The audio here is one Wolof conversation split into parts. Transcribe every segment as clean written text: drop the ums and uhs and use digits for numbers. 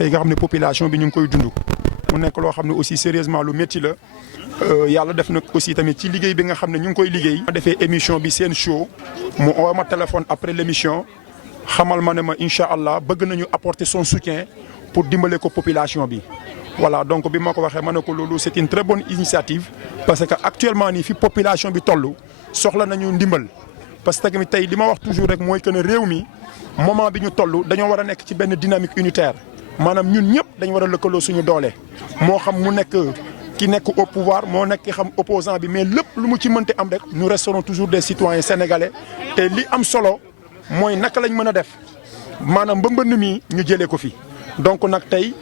jafe-jafe yi nga xam ne population bi ñu ngi koy dund mu nekk loo xam ne aussi sérieusement lu métti la yàlla def na aussi tamit ci liggéey bi nga xam ne ñu ngi koy liggéey. ma defee émission bi seen show mu oo ma téléphone après l'émission xamal ma ne ma incha allah bëgg nañu apporter son soutien pour dimbale ko population bi. voilà donc bi ma ko waxee ma ne ko loolu c'est une très bonne initiative parce que actuellement nii fi population bi toll soxla nañu ndimbal parce que tamit tey li ma wax toujours rek mooy que ne réew mi moment bi ñu toll dañoo war a nekk ci benn dynamique unitaire maanaam ñun ñëpp dañu war a lëkkaloo suñu doole moo xam mu nekk ki nekk au pouvoir moo nekk ki xam opposant bi mais lépp lu mu ci mënti am rek nous resterons toujours des citoyens sénégalais te li am solo mooy naka lañ mën a def maanaam ba mbënn mi ñu jëlee ko fi donc nag tey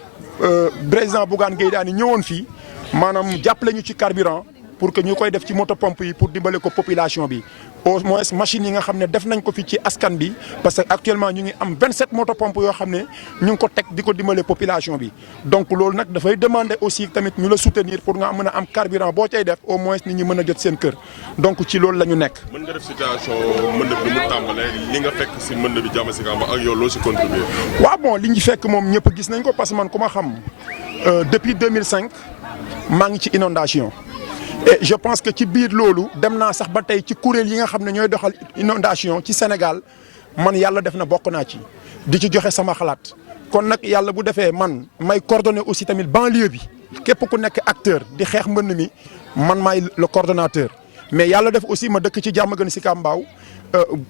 président Bougane Gueye Dany ñëwoon fii maanaam jàppale ñu ci carburant pour que ñu koy def ci moto pompe yi pour dimbale ko population bi au moins machines yi nga xam ne def nañ ko fi ci askan bi parce que actuellement ñu ngi am 27 moto pompe yoo xam ne ñu ngi ko teg di ko dimbale population bi donc loolu nag dafay demander aussi tamit ñu la soutenir pour nga mën a am carburant boo cay def au moins nit ñi mën a jot seen kër donc ci loolu la ñu nekk. mën nga def situation mbënd bi mu tàmbalee li nga fekk si mbënd bi Diamaguène ak yow loo si contribuer. waaw bon li ñu fekk moom ñëpp gis nañ ko parce que man ku ma xam depuis 2005 maa ngi ci inondation et je pense que ci biir loolu dem naa sax ba tey ci kuréel yi nga xam ne ñooy doxal inondation ci Sénégal man yàlla def na bokk naa ci di ci joxe sama xalaat kon nag yàlla bu defee man may coordonner aussi tamit banlieue bi képp ku nekk acteur di xeex mbënn mi man maay le coordonnateur mais yàlla def aussi ma dëkk ci Diamaguène Sicap Mbao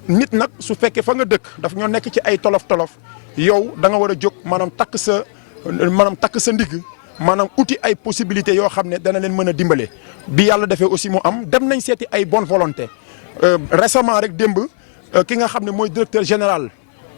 nit nag su fekkee fa nga dëkk daf ñoo nekk ci ay tolof-tolof yow da nga war a jóg maanaam takk sa ndigg maanaam uti ay possibilités yoo xam ne dana leen mën a dimbale bi yàlla defee aussi mu am dem nañ seeti ay bonne volonté récemment rek démb ki nga xam ne mooy directeur général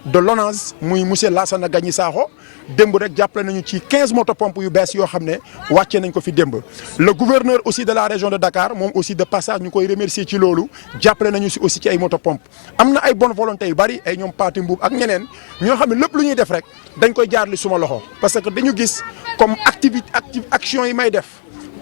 de l'ONAS muy monsieur Lassana Gagny Sakho démb rek jàppale nañu ci 15 motopompes yu bees yoo xam ne wàccee nañ ko fi démb le gouverneur aussi de la région de Dakar moom aussi de passage ñu koy remercier ci loolu jàppale nañu si aussi ci ay motopompes am na ay bonne volonté yu bari ay ñoom Pathé Mboup ak ñeneen ñoo xam ne lépp lu ñuy def rek dañ koy jaarli suma loxo parce que dañu gis comme action yi may def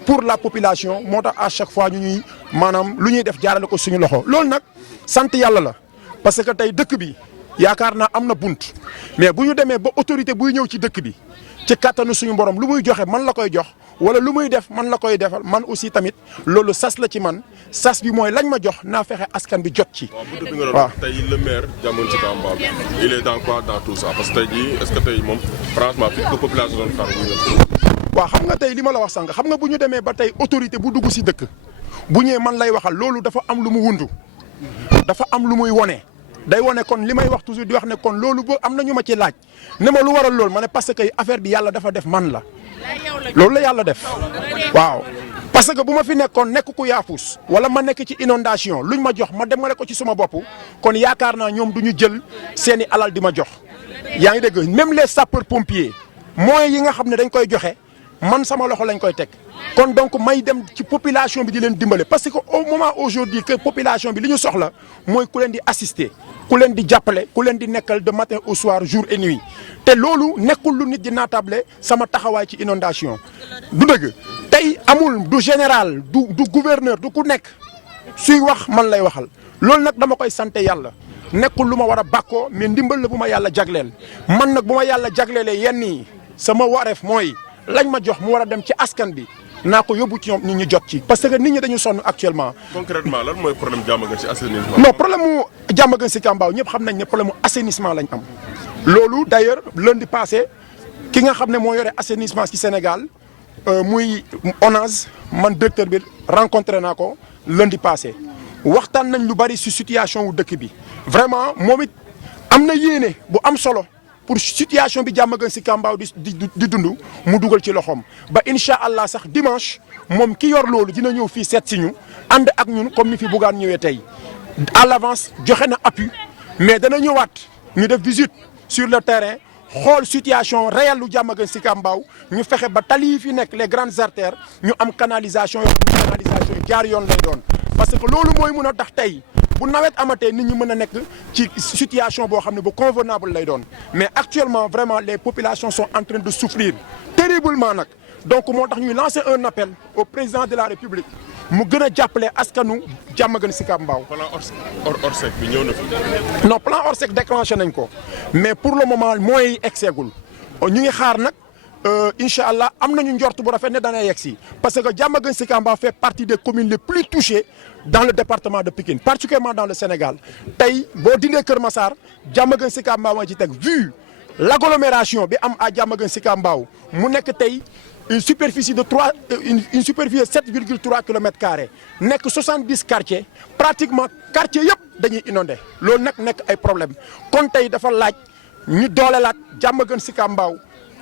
pour la population moo tax à chaque fois ñu ñuy maanaam lu ñuy def jaarale ko suñu loxo loolu nag sant yàlla la parce que tey dëkk bi yaakaar naa am na bunt mais bu ñu demee ba autorité buy ñëw ci dëkk bi ci kattanu suñu borom lu muy joxe man la koy jox wala lu muy def man la koy defal man aussi tamit loolu sas la ci man sas bi mooy lañ ma jox naa fexe askan bi jot ci. waaw tey le maire Diamaguène Sicap Mbao il est dans quoi dans tout ça parce que tey jii est-ce que tey moom franchement fi ko population doon xaar waaw xam nga tey li ma la wax sànq xam nga bu ñu demee ba tey autorité bu dugg si dëkk bu ñëwee man lay waxal loolu dafa am lu mu wundu dafa am lu muy wone day wone kon li may wax toujours di wax ne kon loolu ba am na ñu ma ci laaj ne ma lu waral loolu ma ne parce que affaire bi yàlla dafa def man la loolu la yàlla def waaw parce que bu ma fi nekkoon nekk ku yaafus wala ma nekk ci inondation luñ ma jox ma demale ko ci suma bopp kon yaakaar naa ñoom du ñu jël seeni alal di ma jox yaa ngi dégg même les sapeurs pompiers moyens yi nga xam ne dañ koy joxe man sama loxo lañ koy teg kon donc may dem ci population bi di leen dimbale parce que au moment aujourd'hui que population bi li ñu soxla mooy ku leen di assister ku leen di jàppale ku leen di nekkal de matin au soir jour et nuit te loolu nekkul lu nit di naatable sama taxawaay ci inondation du dëgg tey amul du général du gouverneur du ku nekk suy wax man lay waxal loolu nag dama koy sante yàlla nekkul lu ma war a bàkkoo mais ndimbal la bu ma yàlla jagleel man nag bu ma yàlla jagleelee yenn yi sama wareef mooy lañ ma jox mu war a dem ci askan bi naa ko yóbbu ci ñoom nit ñi jot ci parce que nit ñi dañu sonn actuellement. concrètement lan mooy problème Diamaguène ci assainissement. non problème mu Diamaguène Sicap Mbao ñëpp xam nañ ne problème mu assainissement lañ am loolu d'ailleurs lundi passé ki nga xam ne moo yore assainissement ci Sénégal muy ONAS man directeur bi rencontré naa ko lundi passé waxtaan nañ lu bari ci situation wu dëkk bi vraiment moom it am na yéene bu am solo. pour situation bi Diamaguène Sicap Mbao di dund mu dugal ci loxoom ba incha allah sax dimanche moom ki yor loolu dina ñëw fii seet si ñu ànd ak ñun comme ni fi Bougane ñëwee tey à l'avance joxe na appui mais dana ñëwaat ñu def visite sur le terrain xool situation réelle lu Diamaguène Sicap Mbao ñu fexe ba tali yi fi nekk les grandes artères ñu am canalisation yoo xam ne canalisation yi jaar yoon lay doon parce que loolu mooy mun a tax tey bu nawet amatee nit ñi mën a nekk ci situation boo xam ne bu convenable lay doon mais actuellement vraiment les populations sont en train de souffrir terriblement nag donc moo tax ñuy lancer un appel au président de la République mu gën a jàppale askanu Diamaguène Sicap Mbao. plan Orsec bi ñëw na fi. non plan Orsec déclenché nañ ko mais pour le moment mooy egseegul ñu ngi xaar nag incha allah am nañu njort bu rafet ne dana yegg si parce que Diamaguène Sicap Mbao fait partie des communes les plus touchées dans le département de Pikine particulièrement dans le Sénégal tey boo dindee Kër Massar Diamaguène Sicap Mbao nga ci teg vu l'agglomération bi am à Diamaguène Sicap Mbao mu nekk tey une superficie de 7,3 kilomètres carrés nekk 70 quartiers pratiquement quartier yëpp dañuy inondé loolu nag nekk ay problème kon tey dafa laaj ñu doolelaat Diamaguène Sicap Mbao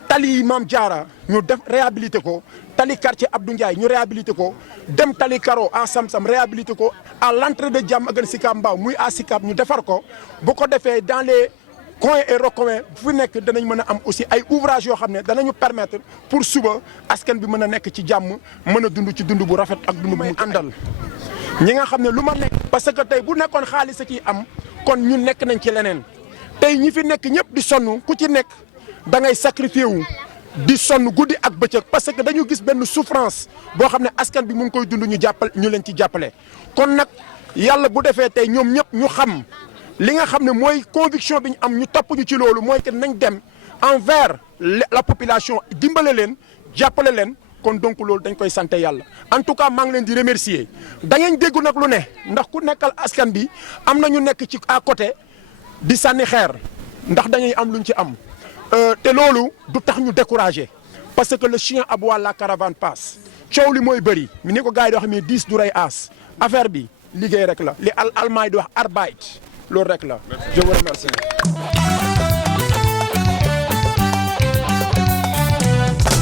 tali Mame Diarra ñu def réhabilité ko tali quartier Abdou Ndiaye ñu réhabilité ko dem tali Karo à Samsam réhabilité ko à l'entrée de Diamaguène Sicap Mbao muy à Sicap ñu defar ko bu ko defee dans les coins et recoins fu nekk danañ mën a am aussi ay ouvrages yoo xam ne danañu permettre pour suba askan bi mën a nekk ci jàmm mën a dund ci dund bu rafet ak dund bu muy àndal ñi nga xam ne lu ma nekk parce que tey bu nekkoon xaalis a ciy am kon ñun nekk nañ ci leneen tey ñi fi nekk ñëpp di sonn ku ci nekk da ngay sacrifié wu di sonn guddi ak bëccëg parce que dañu gis benn souffrance boo xam ne askan bi mu ngi koy dund ñu jàppal ñu leen ci jàppale kon nag yàlla bu defee tey ñoom ñëpp ñu xam li nga xam ne mooy conviction bi ñu am ñu topp ñu ci loolu mooy que nañ dem envers la population dimbale leen jàppale leen kon donc loolu dañ koy sant yàlla en tout cas maa ngi leen di remercier da ngeen déggu nag lu ne ndax ku nekkal askan bi am na ñu nekk ci à côté di sànni xeer ndax dañuy am luñ ci am te loolu du tax ñu découragé parce que le chien aboie la caravane passe coow li mooy bëri mi ni ko gars yi di wax mais 10 du rey aas affaire bi liggéey rek la li allemand di wax Arbeit loolu rek la je vous remercie.